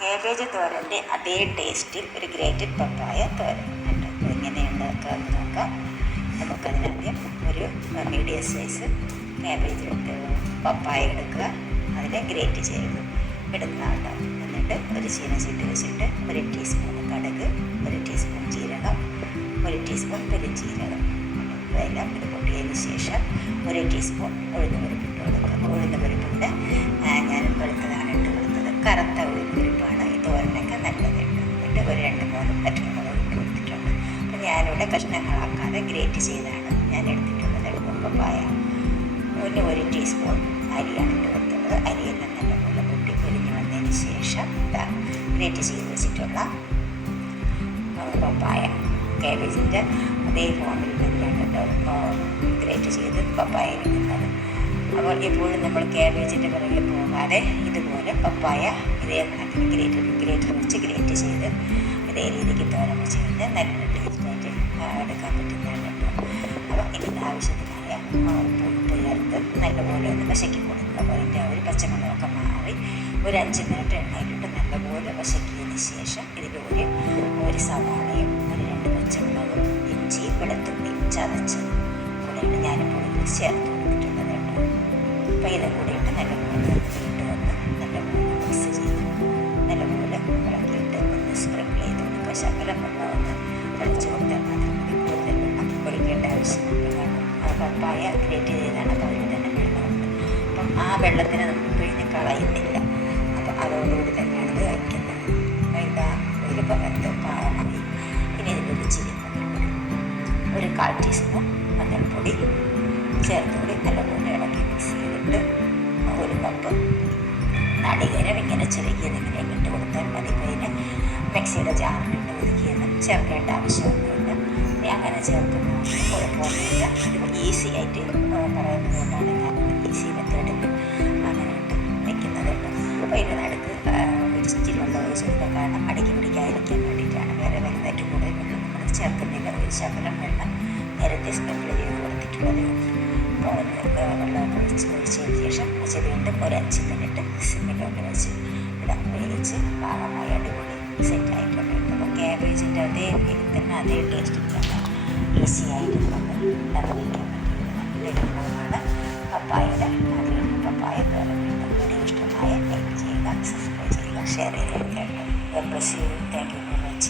Cabbage തോരൻ്റെ അതേ ടേസ്റ്റിൽ ഒരു ഗ്രേറ്റഡ് പപ്പായ തോരൻ ഉണ്ട്. എങ്ങനെ ഉണ്ടാക്കാമെന്ന് നോക്കാം. നമുക്കതിനാദ്യം ഒരു മീഡിയം സൈസ് കാബേജ് പപ്പായ എടുക്കുക. അതിനെ ഗ്രേറ്റ് ചെയ്ത് എടുക്കാറുണ്ട്. എന്നിട്ട് ഒരു ചീനച്ചട്ടി വെച്ചിട്ട് 1 ടീസ്പൂൺ കടുക്, 1 ടീസ്പൂൺ ജീരകം, 1 ടീസ്പൂൺ പെരുംജീരകം ഇവയെല്ലാം ഇത് പൊട്ടിയതിന് ശേഷം 1 ടീസ്പൂൺ ഉഴുന്നുപരിപ്പ് ഇട്ട് കൊടുക്കുക. ഉഴുന്നുപരിപ്പിൻ്റെ ഞാൻ വെളുത്തതാണ് ഇട്ട് കൊടുത്തത്. കറുത്ത ഉഴുന്നുപരിപ്പാണ് ഈ തോരനൊക്കെ നല്ലത്. എന്നിട്ട് ഒരു 2-3 പച്ചമുളക് ഇട്ട് കൊടുത്തിട്ടുണ്ട്. അപ്പം ഞാനിവിടെ കഷ്ണങ്ങളാക്കാതെ ഗ്രേറ്റ് ചെയ്താണ് ഞാൻ എടുത്തിട്ടുള്ളത്. പപ്പായ 1 ടീസ്പൂൺ അരിയാണ് ഇട്ട് കൊടുത്തുള്ളത്. അരിയെല്ലാം നല്ലപോലെ പൊട്ടി പൊരിഞ്ഞ് വന്നതിന് ശേഷം ഗ്രേറ്റ് ചെയ്ത് വെച്ചിട്ടുള്ള പപ്പായ കാബേജിൻ്റെ അതേ ഫോമിൽ തന്നെയാണ് കേട്ടോ ഗ്രേറ്റ് ചെയ്ത് പപ്പായ ഇരിക്കുന്നത്. അപ്പോൾ എപ്പോഴും നമ്മൾ കാബേജിൻ്റെ പിറകിൽ പോകാതെ ഇതുപോലെ പപ്പായ ഇതേ കണക്കിന് ഗ്രേറ്റർ വെച്ച് ഗ്രേറ്റ് ചെയ്ത് ഇതേ രീതിക്ക് തോരൻ വെച്ച് കഴിഞ്ഞാൽ നല്ലൊരു ടേസ്റ്റായിട്ട് എടുക്കാൻ പറ്റുന്നതാണ് കേട്ടോ. അപ്പോൾ ഇതിൻ്റെ ആവശ്യത്തിനായ ഉപ്പ് ചേർത്ത് നല്ലപോലെ ഒന്ന് വശക്കി കൊടുക്കുക. അപ്പോൾ അതിൻ്റെ ഒരു പച്ചമുളകൊക്കെ മാറി ഒരു 5 മിനിറ്റ് എണ്ണയിലിട്ട് നല്ലപോലെ വശക്കിയതിന് ശേഷം ഇതിൽ ഒരു സവാളയും 2 പച്ചമുളകും ഇഞ്ചി വെളുത്തുള്ളി ചതച്ചത് കൂടെയാണ് ഞാനിപ്പോൾ ഇതിൽ ചേർത്ത് കൊടുത്തിട്ടുള്ളത് കേട്ടോ. അപ്പോൾ ഇതും കൂടെ ഇട്ട് നല്ലപോലെ ഇട്ട് വന്ന് നല്ലപോലെ മിക്സ് ചെയ്ത് നല്ലപോലെ ഇളക്കിയിട്ട് ഒന്ന് സ്പ്രിങ്കിൾ ചെയ്ത് കൊടുക്കുക. ശകലം വെള്ളം ഒന്ന് തളിച്ച് കൊടുത്താൽ മാത്രം മതി. കൂടുതൽ വെള്ളം ഒഴിക്കേണ്ട ആവശ്യമില്ല. കാരണം പപ്പായ ഗ്രേറ്റ് ചെയ്താണ്. അപ്പോൾ അതിൽ തന്നെ വെള്ളമുണ്ട്. അപ്പം ആ വെള്ളത്തിന് നമുക്ക് പിഴിഞ്ഞ് കളയുന്നില്ല. അപ്പോൾ അതോടുകൂടി തന്നെയാണ് ഇത് വയ്ക്കുന്നത്. ഇതാ ഒരു പകത്ത് പാകമായി. ഇനി ഇതിലൊരു ഇച്ചിരി ഒരു 1/4 ടീസ്പൂൺ മഞ്ഞൾപ്പൊടി ചേർത്തുകൂടി നല്ലപോലെ ഇളക്കി മിക്സ് ചെയ്തിട്ട് 1 കപ്പ് നാളികേരം ഇങ്ങനെ ചെറുകിയതിങ്ങനെ ഇട്ട് കൊടുത്താൽ മതി. ഇതിന് മിക്സിയുടെ ജാറിലിട്ട് ഒതുക്കിയൊന്നും ചേർക്കേണ്ട ആവശ്യമൊന്നുമില്ല. ഇനി അങ്ങനെ ചേർക്കുമ്പോൾ കുഴപ്പമൊന്നുമില്ല. ഇത് ഈസി ആയിട്ട് പറയുന്നത് കൊണ്ടാണ് ഞാൻ ഈസി മെത്തേഡിൽ അങ്ങനെ ഇട്ട് വയ്ക്കുന്നത് കേട്ടോ. അപ്പോൾ ഇതിന് നടുക്ക് ഇച്ചിരി വെള്ളം ഒഴിച്ചെടുക്കുക. കാരണം അടുക്കി പിടിക്കാതിരിക്കാൻ വേണ്ടിയിട്ടാണ്. വേറെ വലുതായിട്ട് കൂടുതൽ വെള്ളം നമ്മൾ ചേർക്കുന്നില്ല. ഒരു ശകലം വെള്ളം നേരത്തെ സ്പ്രിങ്കിൾ ചെയ്ത് കൊടുത്തിട്ടുള്ളത്. അപ്പോൾ വെള്ളമൊക്കെ ഒഴിച്ചതിന് ശേഷം വീണ്ടും ഒരു 5 മിനിറ്റ് സിമ്മിലൊക്കെ വെച്ച് ഇടാൻ വേവിച്ച് പാകമായി അടിപൊളി സെറ്റായിട്ടുണ്ട്. അപ്പോൾ കാബേജിൻ്റെ അതേ രീതിയിൽ തന്നെ അതേ ടേസ്റ്റിൽ തന്നെ ഈസി ആയിട്ട് നമുക്ക് ഉണ്ടാക്കാൻ പറ്റിയ നല്ലൊരു പപ്പായയുടെ പപ്പായ തോരൻ. വീഡിയോ ഇഷ്ടമായ ലൈക്ക് ചെയ്യുക, സബ്സ്ക്രൈബ് ചെയ്യുക, ഷെയർ ചെയ്യുക കേട്ടോ. Thank you very much.